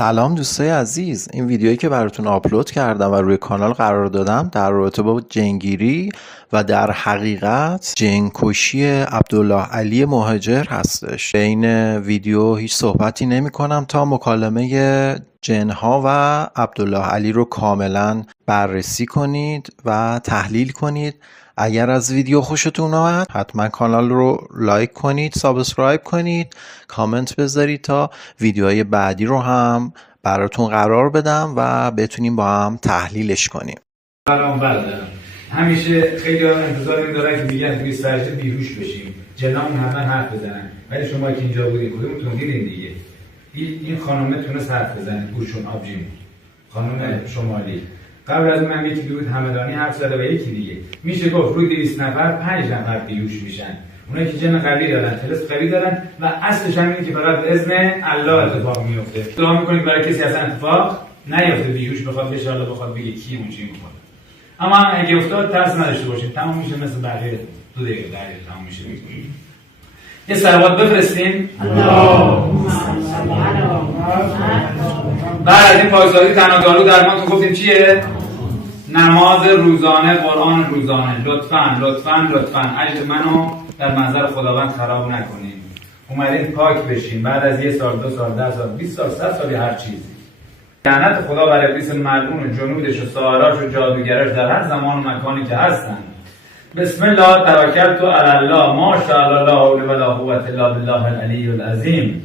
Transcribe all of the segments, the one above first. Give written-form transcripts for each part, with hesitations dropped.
سلام دوستای عزیز، این ویدیویی که براتون آپلود کردم و روی کانال قرار دادم در رابطه با جنگیری و در حقیقت جنگکشی عبدالله علی مهاجر هستش. این ویدیو هیچ صحبتی نمی کنم تا مکالمه جنها و عبدالله علی رو کاملا بررسی کنید و تحلیل کنید. اگر از ویدیو خوشتون اومد حتما کانال رو لایک کنید، سابسکرایب کنید، کامنت بذارید تا ویدیوهای بعدی رو هم براتون قرار بدم و بتونیم با هم تحلیلش کنیم. سلام برادرم. همیشه خیلی انتظار این دارن که میگن توی سرچه بیهوش بشیم، جنامون حتما حرف بزنن، ولی شما که اینجا بودین کدومتون دیدین دیگه؟ این خانومه تونست حرف بزنه، گوشون آبجیم، خانم شمالی. قبل از من یکی بود همدانی حرف زده و یکی دیگه. میشه گفت روی 200 نفر 5 نفر بیهوش میشن. اونایی که جن قوی دارن، طلسم قوی دارن و اصلش هم اینه که فقط به اذن الله اتفاق میفته. دعا میکنیم برای کسی اصلا اتفاق نیفته، بیهوش بخواد بشه، الله بخواد بگه کی اون چی میکنه. اما اگه افتاد ترس نداشته باشید، تمام میشه مثل بقیه 2 دقیقه تمام میشه. یه صلوات بفرستیم. بعد از این پایسازی تنها دارو درمانتون گفتیم چیه؟ نماز روزانه، قرآن روزانه. لطفاً عجل منو در منظر خداوند خراب نکنیم. اومدین پاک بشین بعد از 1 سال، 2 سال، 10 سال، 20 سال، 100 سال یا هر چیزی. لعنت خدا بر ابلیس ملعون و جنودش و ساحراش و جادوگرش در هر زمان و مکانی که هستن. بسم الله توکلت علی الله، ماشاءالله لا حول ولا قوة الا بالله العلی العظیم.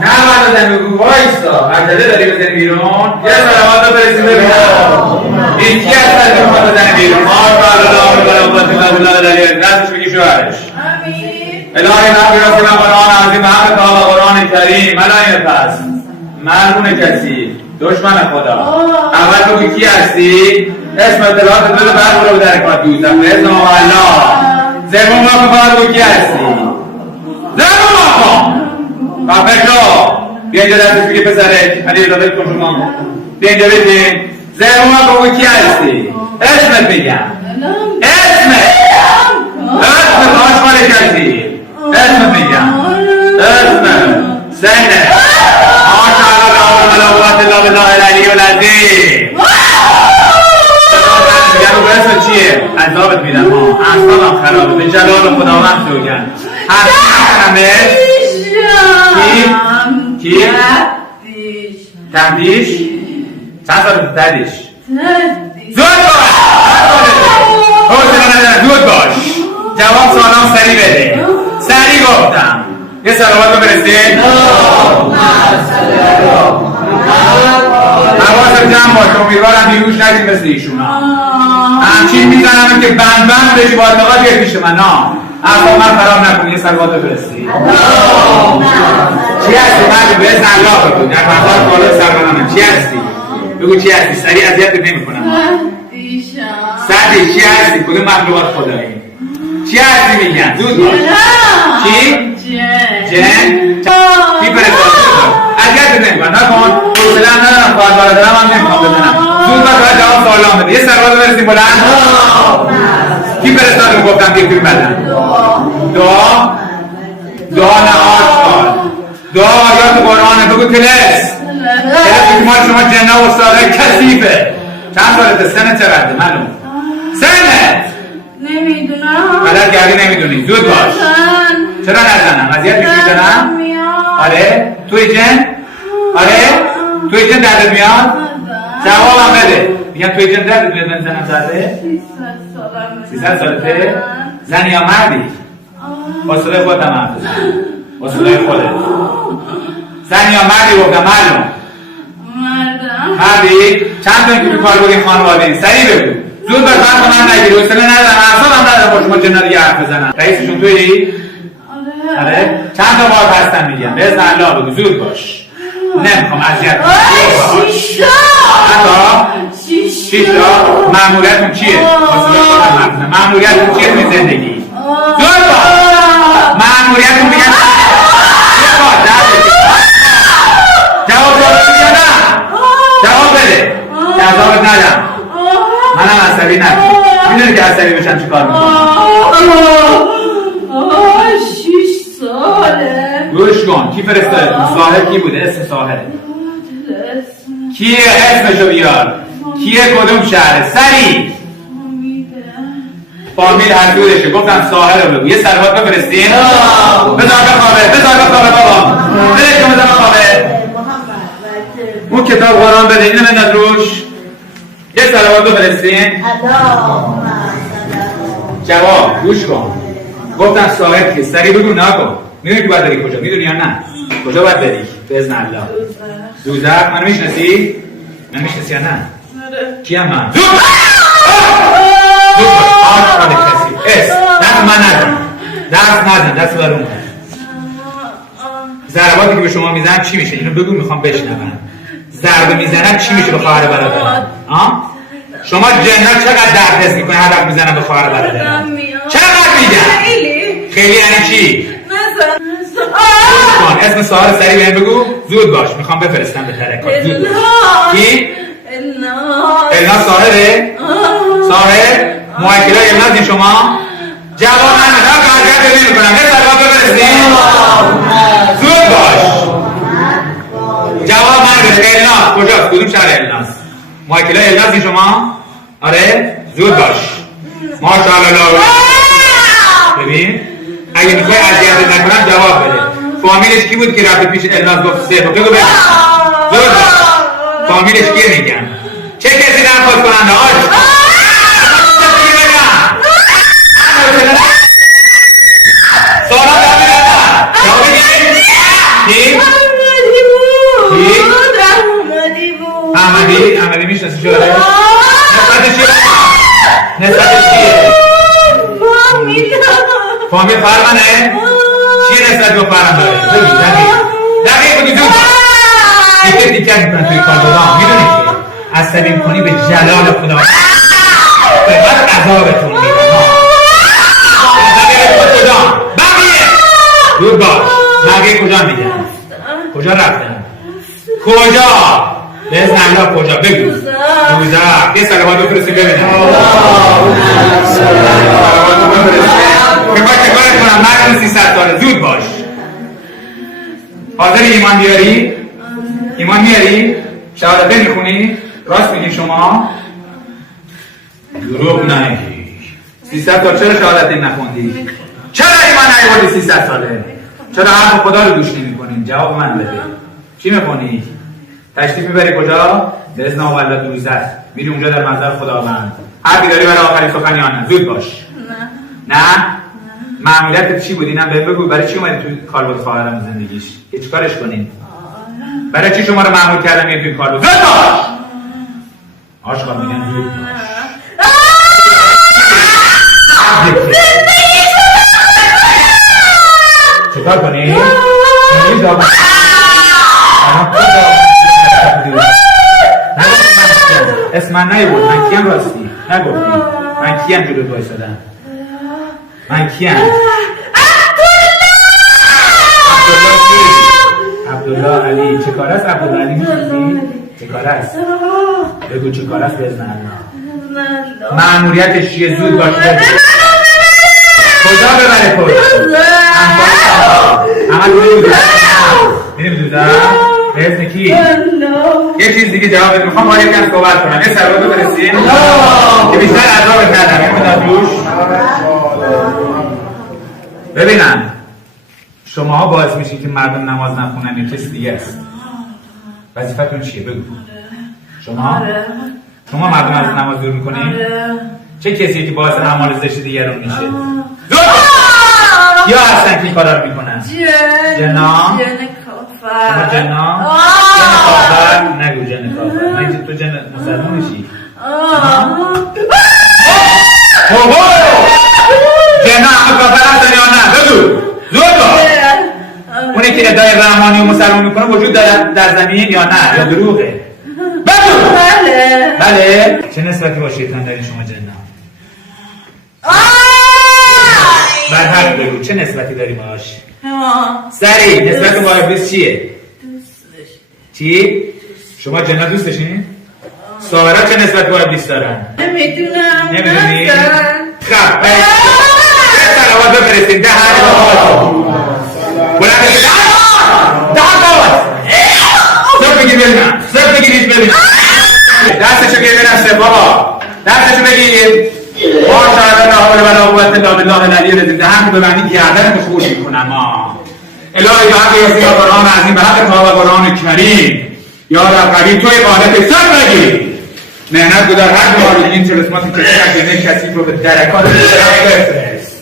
نه بعد بگو وایسا، عجله داری بزنی بیرون. یه صلوات رو برسیم ببینم این کی هست که میخواد بزنی بیرون. ماشاءالله لا حول ولا قوة الا بالله العلی العظیم. دستش بگی شوهرش. الهی نبی رسول قرآن عظیم حق تا قرآن کریم. ملاین پس ملعون کسی دشمن خدا. اول بگو کی هستی، اسم اطلاعات بده، بعد برو در کار دوزخ. اسم الله. زبون ما بعد بگو کی هستی. زبون ما خفشو بیا اینجا دستش بگی پسره علی اجازه کن شما بیا اینجا بگین. زبون ما بگو کی هستی. اسمت بگم. اسمت آشماره کسی. اسمت بگم. اسمت سنه ماشاءالله لا حول ولا قوة الا بالله العلی العظیم. اسمت چیه؟ عذابت میدم ها، اعصابم خرابه، به جلال خداوند سوگند. همه کی؟ تهدیش؟ چند سال تهدیش؟ زود باش! حوصله ندارم، زود باش! جواب سوالام سریع بده. سریع گفتم. یه صلوات رو برسید؟ حواست جمع باش، امیدوارم بیهوش نشید مثل ایشونا. همچین میزنم که بند بشی با اتقاد بیاد پیش من. اصلا من خراب نکن. یه صلوات رو برسید. چی هستی؟ من به اسم الله بگو. در مقدار بالا سرمانم چی هستی؟ بگو چی هستی؟ سریع اذیتت نمی‌کنم. سردی چی هستی؟ کدوم مخلوقات خدایی؟ چی هستی میگن؟ زود باش. کی؟ جن. کی فرستاد؟ اذیتت نمی‌کنم. نکن. حوصله ندارم، کار دارم هم نمی‌خوام بزنم. زود باش باید جواب سوالام بده. یه صلوات برسیم بلند. کی فرستاد گفتم دیگه بدن؟ دعا نه آشکار. دعا آیات قرآنه. بگو تلس که مال شما جنه و ساله کثیفه. چند سالته؟ سنت چقدره؟ معلوم سنت؟ نمیدونم. غلط کردی نمیدونی. زود باش. چرا نزنم؟ اذیت میشی میزنم؟ آره؟ توی جن؟ آره؟ توی جن دردت میاد؟ جوابم بده. میگم توی جن دردت میاد من زنم زده؟ 300 سالته؟ زن یا مردی؟ واسطه خودم هم بزن. واسطه خودت. زن یا مردی گفتم معلوم؟ مردی؟ چند تا اینکه تو کار بودین خانواده این؟ سریع بگو. زود باش من نگیر. واسطه ندارم. اعصابم ندارم با شما جن‌ها دیگه حرف بزنم. رئیسشون تویی؟ آره؟ چند تا بار هستن میگم. به اذن الله بگو. زود باش. نمیخوام اذیت کنم. 6 تا. چند تا؟ 6 تا. مأموریتون چیه؟ مأموریتون چیه توی زندگی؟ زود باش. مأموریتون میگن جواب بده. جواب بده. جواب ندم. منم عصبی نکن. میدونی که عصبی بشم چی کار میکنم؟ 6 ساله. گوش گوش کن. کی فرستاد؟ ساحل کی بوده؟ اسم ساحل کیه؟ اسمشو بیار. کیه؟ کدوم شهره؟ سریع. فامیل هر دورشه. گفتم ساحل رو بگو. یه سلوات بفرستین. بذار بخوابه بابا. بذار بخوابه. اون کتاب قرآن بده. اینو بنداز روش. یه سلوات بفرستین. جواب گوش کن. گفتم ساحل که سریع بگو نکن. میدونی که باید بری کجا؟ میدونی یا نه؟ کجا باید بری؟ باذن الله. دوزخ. منو میشناسی؟ منو میشناسی یا نه؟ کیم من؟ زود آج خاله کسی. دست من نزن. دست برون. ضرباتی که به شما میزنم چی میشه؟ اینو بگو میخوام بشنوم. ضربه میزنم چی میشه به خواهر برادرم؟ شما جنات چقدر درد حس میکنه هر وقت میزنم به خواهر برادرم؟ چقدر میدن؟ خیلی یعنی چی؟ اسم سوال سریع بهم بگو. زود باش میخوام بفرستم به ترکات. زود باش. کی؟ الناس صاحبه؟ صاحب؟ موکل الناس شما؟ جواب من نده. قرقر ببین میکنم. یه سلوات بفرستین. زود باش. جواب من بده. الناس کجاست؟ کدوم شهر الناس؟ موکل الناس شما؟ آره؟ زود باش. ماشاءالله. ببین اگه میخوای اذیتت نکنم جواب بده. فامیلش کی بود که رفت پیش الناس گفت سه؟ بگو بگو. زود باش. فامیلش کیه میگن؟ چه کسی درخواست کننده؟ سارا جواب بده. کی؟ احمدی میشناسی شده؟ نسبتش چیه؟ فامیل فرمانه؟ چیه نسبت به فرمان داره؟ بگی دقیق بگی. زود دیگه دیگر میکنن توی کار دادم. میدونی که عصبی کنی به جلال خدا فقط عذابتون میدن. بقیه زود باش. بقیه کجا میگن؟ کجا رفتن؟ کجا؟ باذن الله کجا؟ بگو. دوزخ. یه سلوات بفرستی ببینم. که باید کارت کنم. من 300 ساله. زود باش. حاضر ایمان بیاری؟ ایمان میاری؟ شهادت میخونی؟ راست میگی شما؟ دروغ نگی. 300 سال چرا شهادت نخوندی؟ چرا ایمان نیوردی 300 ساله؟ چرا حرف خدا رو گوش نمی‌کنی؟ جواب من بده. چی می‌کنی؟ تشریف میبری کجا؟ باذن الله دوزخ. میری اونجا در منظر خداوند. حرفی داری برای آخرین سخن یا نه؟ زود باش. نه؟ معمولیتت چی بود؟ اینم بهم بگو. برای چی اومدی توی کالبد خواهرم زندگیش؟ که چیکارش کنین؟ برای چی شما رو معمول کردم میاد توی کالبد؟ زود باش. آشقا میگن زود باش. چیکار کنی؟ اسم من نیبود. من کیم راستی؟ نگفتی. من کیم جلوت وایسادم؟ من کیم؟ عبدالله علی. چه کار است عبدالله علی میشناسی؟ چه کار است؟ بگو چه کار است باذن الله. مأموریتش چیه؟ زود باش. کجا ببره کجا؟ عمل میریم دوزخ. به اسم کی؟ یه چیز دیگه جواب بده. میخوام با یکی از صحبت کنم. یه سلوات بفرستین که بیشتر عذابت ندم. یه مدت روش ببینم شماها باعث میشین که مردم نماز نخونن یا کسی دیگه است. وظیفتون چیه؟ بگو. شما مردم از نماز دور میکنین؟ چه کسیه که باعث اعمال زشت دیگران میشه؟ یا هستن که کارا رو میکنن؟ جنا؟ شما جنا؟ جن کافر؟ نگو جن کافر. من تو جن مسلمان میشی؟ جنا همه کافر هستن یا نه؟ بگو. زود باش. اونی که ادعای رحمانی و مسلمان میکنه وجود داره در زمین یا نه؟ یا دروغه؟ بگو. بله. چه نسبتی با شیطان دارین شما جنا؟ بر حق بگو. چه نسبتی داری باش؟ سریع. نسبت با ابلیس چیه؟ چی؟ شما جنا دوستشین؟ ساغرات چه نسبت با ابلیس دارن؟ نمیدونم. نمیدونی؟ خب سلوات بفرستین. ده هر بلند بگیر ببینم صرف بگیریش ببینم دستشو بگیر ببینم صرف بابا دستشو بگیر ماشاءالله لا حول ولا قوة الا بالله العلی العظیم دهن رو ببندی گردنتو خورد میکنم الهی به حق یاسین قرآن عظیم به حق تاب قرآن کریم یا رب قوی توی قالت سر بگیر مهنت گذار هر جوار این تلسماتی که تکنه کسی رو به درکات بفرست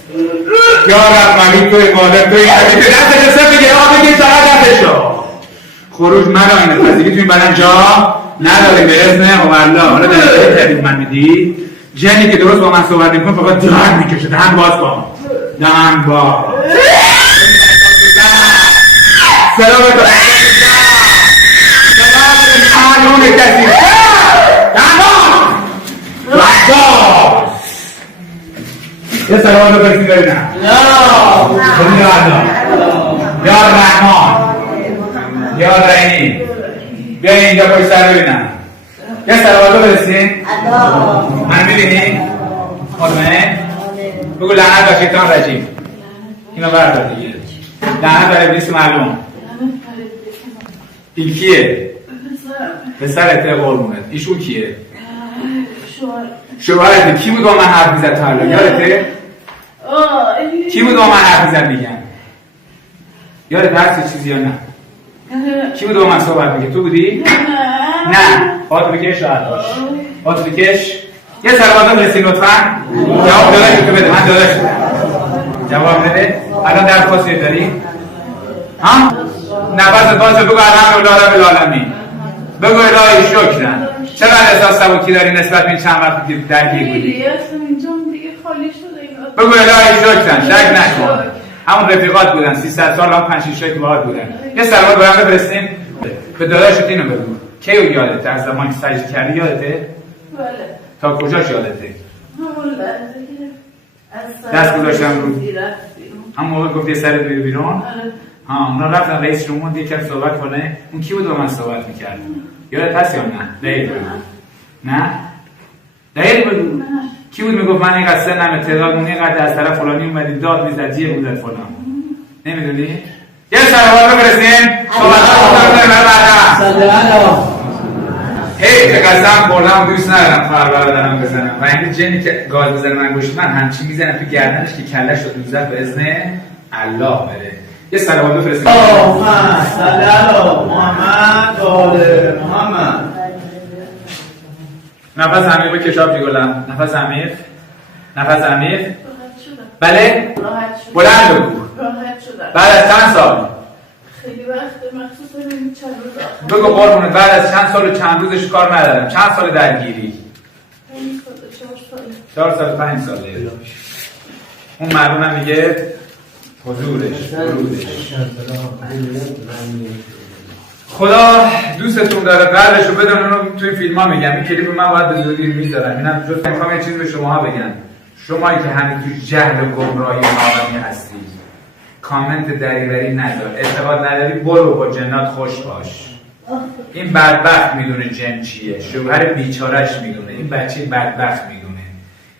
یا رب قوی توی قالت توی قوی که دستش سر بگیر آقا بگیر ساعت دستشو خروج مراینه پذیری توی این بدن جا نداریم به اذن الله حالا در تدید من میدی جنی که درست با من صحبت میکنه فقط دهن میکشه دهن باز کن دهن باز سلام تو قانون کسی دهن باز یه سلام رو برسیم ببینم یا رحمان یا رحیم بیا اینجا پای سر ببینم یه سلام رو برسیم من میبینی؟ مطمئن؟ بگو لعنت بر شیطان رجیم اینو بردار دیگه لعنت بر ابلیس معلوم این کیه؟ پسرته قربونت ایشون کیه؟ شوهرته کی بود با من حرف میزد تا الان یادته؟ کی بود با من حرف میزد میگم؟ یادت هست چیزی یا نه؟ کی بود با من صحبت میگه؟ تو بودی؟ نه خاطر بکش راحت باش خاطر بکش یه سلامت برسیم لطفا جواب داداش تو بده من داداش جواب بده الان درخواستی داری؟ ها؟ نفست باشه بگو الحمدلله رب العالمین بگو الهی شکرم چقدر احساس سبکی داری نسبت به این چند وقت که درگیر بودی؟ بگو الهی شکرم شک نکن همون رفیقات بودن 300 سال هم 5 6 که باهات بودن یه سلامت برام بفرستیم به داداشت اینو بگو کیو یادته از زمانی که سجده کردی یادته؟ بله تا کجاش یادته؟ همون لحظه که دست گذاشتم رو همون موقع گفتی سرت بری بیرون؟ ها اونا رفتن رئیس جمهور یه کم صحبت کنه اون کی بود با من صحبت میکرد؟ یادت هست یا نه؟ دقیق بگو نه؟ دقیق بگو کی بود میگفت من اینقدر سنم تعداد اون اینقدر از طرف فلانی اومدی داد میزد یه بودت فلان نمیدونی؟ یه سلوات رو برسیم صحبت رو برم هی که قسم خوردم دوست ندارم خواهر برادرم بزنم و این جنی که گاز بزنه من گوشت من همچی میزنم تو گردنش که کلش رو دوزد به اذن الله بره یه سلوات رو برسیم محمد صلی علی محمد آل محمد نفس عمیق بکش آبجی گلم نفس عمیق نفس عمیق بله بلند بگو راحت شدم بعد از چند سال خیلی وقت مخصوصا این چند روز آخر بگو قربونت بعد از چند سال و چند روزش کار ندارم چند سال درگیری 4 سال 5 ساله اون معلومه میگه حضورش ورودش خدا دوستتون داره قلبشو بدون اونو توی فیلم ها میگم این کلیپ من باید به زودی میذارم اینم جز میخوام یه چیز به شما بگم شمایی که همین توی جهل و گمراهی و نادانی هستید کامنت دریوری نذار اعتقاد نداری برو با جنات خوش باش این بدبخت میدونه جن چیه شوهر بیچارش میدونه این بچه بدبخت میدونه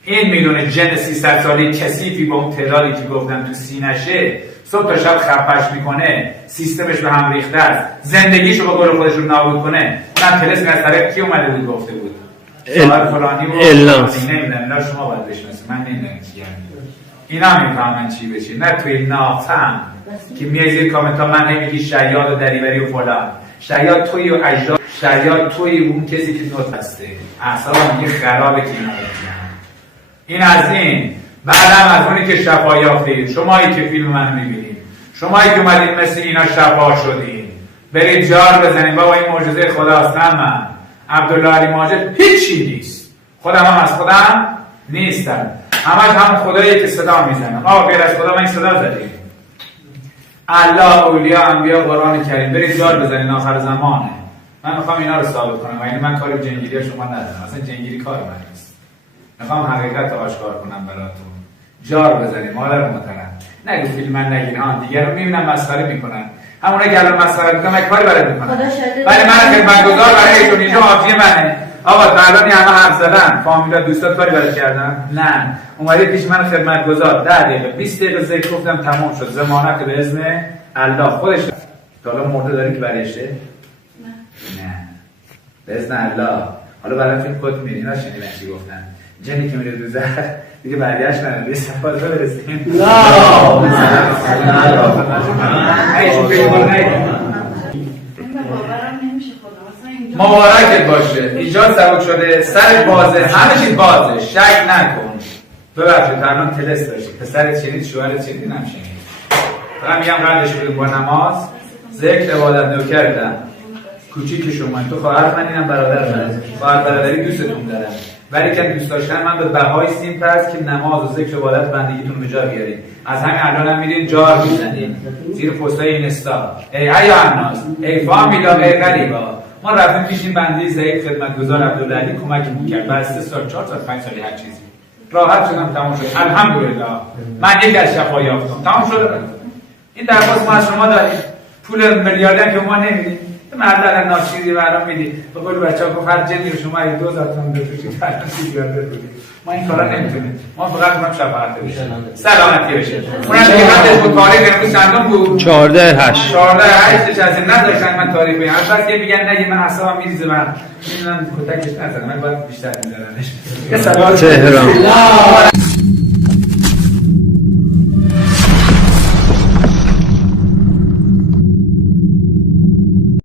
این میدونه جن 300 ساله کثیفی با اون تعدادی که گفتم تو سینشه صبح تا شب خفش میکنه سیستمش به هم ریخته است زندگیشو با گل خودش رو نابود کنه اونم تلسم از طرف کی اومده بود گفته بود شوهر فلانی و نمیدونم اینا شما باید بشناسید من نمیدونم کیم اینا میفهمن چی بشه نه توی نافهم که میای زیر کامنت ها من نمیگی شیاد و دریوری و فلان شیاد توی و اجداد شیاد توی اون کسی که نوت بسته اعصابم میگه خرابه که اینا این از این بعدم از اونی که شفا یافتید شمایی که فیلم منو میبینید شمایی که اومدید مثل اینا شفا شدید برید جار بزنید بابا این معجزه خداست نه من عبدالله علی ماجد هیچی نیست خودم هم از خودم نیستم همش هم خدایی که صدا میزنم آقا غیر از خدا من این صدا زدیم الله اولیا انبیا قرآن کریم برید جار بزنید آخر زمانه من میخوام اینا رو ثابت کنم و یعنی من کاری جنگیری شما ندارم اصلا جنگیری کار من نیست میخوام حقیقت رو آشکار کنم براتون جار بزنید مادر محترم نگو فیلم من نگین ها دیگه رو میبینم مسخره میکنن همونه که الان مسخره میکنم یک کاری برات میکنم ولی من خدمتگزار برای ایشون اینجا آبجی منه آقا تا الان همه حرف زدن فامیلا دوستات کاری برات کردن نه اومدید پیش من خدمتگزار 10 دقیقه 20 دقیقه ذکر گفتم تمام شد ضمانت به اذن الله خودش تا الان مرده داری که برایشه باذن الله. حالا برای فیلم خود می‌بینید اینا شنیدن چی گفتن. جنی که میره دوزخ دیگه برگشت نداره. یه صفات برسیم. مبارکت باشه. ایجاد سبک شده. سر بازه. همه چیز بازه. شک نکن. ببخشید الان تلس داشتید. پسرت شنید، شوهرت شنید، نمی‌شنید. فقط میگم قدش بدیم با نماز، ذکر، عبادت نوکرتم. کوچیک شما تو خواهر من اینم برادر من. خواهر برادری دوستتون دارم. ولی که دوست داشتن من به بهای سیم پس که نماز و ذکر و عبادت بندگیتون رو به جا بیارید. از همین الان هم میرین جار میزنید. زیر پستای اینستا. ای الناس، ای فامیلا، ای غریبا. ما رفتیم پیش این بنده ضعیف خدمتگزار عبدالعلی کمکمون می‌کرد. بعد 3 سال 4 سال 5 سال هر چیزی. راحت شدم تمام شد. الحمدلله. من یک از شفا یافتم. تمام شد. این درخواست ما از شما داریم. پول میلیاردی که ما نمیدیم. مردن ناشیری برام میدی. به قول بچه‌ها گفت هر جنی رو شما 2000 تومان بفروشید فردا میلیاردر بودید. ما این کارا نمیتونیم. ما فقط می‌خوایم شفاعت بشه. سلامتی بشه. اونم دیگه حدش بود تاریخ امروز چندم بود؟ 14/8. 14/8 چیزی نداشتن من تاریخ بگم. بس که میگن نگی من اعصابم میریزه من. میدونم کتکش نزنم. من باید بیشتر می‌زنمش. یه سلام تهران.